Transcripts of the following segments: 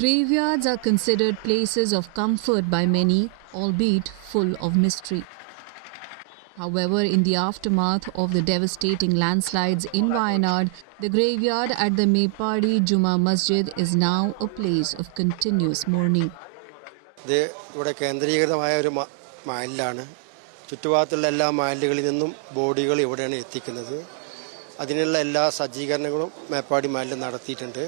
Graveyards are considered places of comfort by many, albeit full of mystery. However, in the aftermath of the devastating landslides in Wayanad, the graveyard at the Mepadi Juma Masjid is now a place of continuous mourning. ഇത് ഇവിടെ കേന്ദ്രീകൃതമായ ഒരു മഹല്ലാണ്. ചുറ്റുഭാഗത്തുള്ള എല്ലാ മഹല്ലുകളിൽ നിന്നും ബോഡികൾ ഇവിടെയാണ് എത്തിക്കുന്നത്. അതിനുള്ള എല്ലാ സജ്ജീകരണങ്ങളും മേപ്പാടി മഹല്ല് നടത്തിയിട്ടുണ്ട്.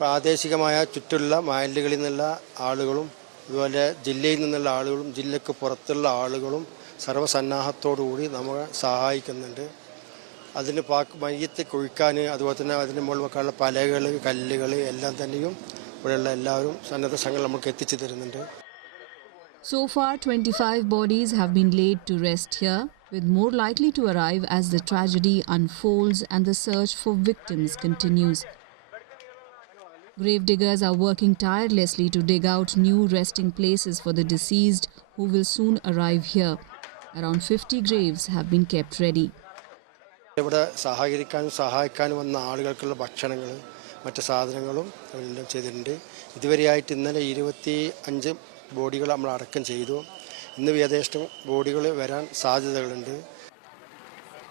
പ്രാദേശികമായ ചുറ്റുള്ള മഹല്ലുകളിൽ നിന്നുള്ള ആളുകളും അതുപോലെ ജില്ലയിൽ നിന്നുള്ള ആളുകളും ജില്ലയ്ക്ക് പുറത്തുള്ള ആളുകളും സർവ്വസന്നാഹത്തോടുകൂടി നമ്മളെ സഹായിക്കുന്നുണ്ട്. അതിന് മയ്യത്ത് കുഴിക്കാൻ അതുപോലെ തന്നെ അതിന് മുകളിൽ വെക്കാനുള്ള പലകൾ കല്ലുകൾ എല്ലാം തന്നെയും ഇവിടെയുള്ള എല്ലാവരും സന്നദ്ധ സംഘങ്ങൾ നമുക്ക് എത്തിച്ചു തരുന്നുണ്ട്. So far, 25 bodies have been laid to rest here, with more likely to arrive as the tragedy unfolds and the search for victims continues. Gravediggers are working tirelessly to dig out new resting places for the deceased who will soon arrive here. Around 50 graves have been kept ready. ഇവിടെ സഹായിക്കാനും വന്ന ആളുകൾക്കുള്ള ഭക്ഷണങ്ങൾ മറ്റ് സാധനങ്ങളും എല്ലാം ചെയ്തിട്ടുണ്ട്. ഇതുവരെയായിട്ട് ഇന്നലെ 25 ബോഡികൾ നമ്മൾ അടക്കം ചെയ്തു. ഇന്ന് യഥേഷ്ടം ബോഡികൾ വരാൻ സാധ്യതകളുണ്ട്.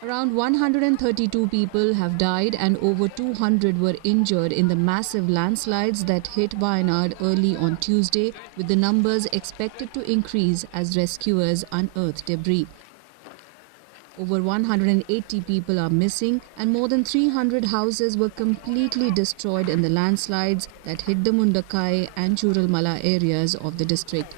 Around 132 people have died and over 200 were injured in the massive landslides that hit Wayanad early on Tuesday, with the numbers expected to increase as rescuers unearth debris. Over 180 people are missing and more than 300 houses were completely destroyed in the landslides that hit the Mundakai and Churalmala areas of the district.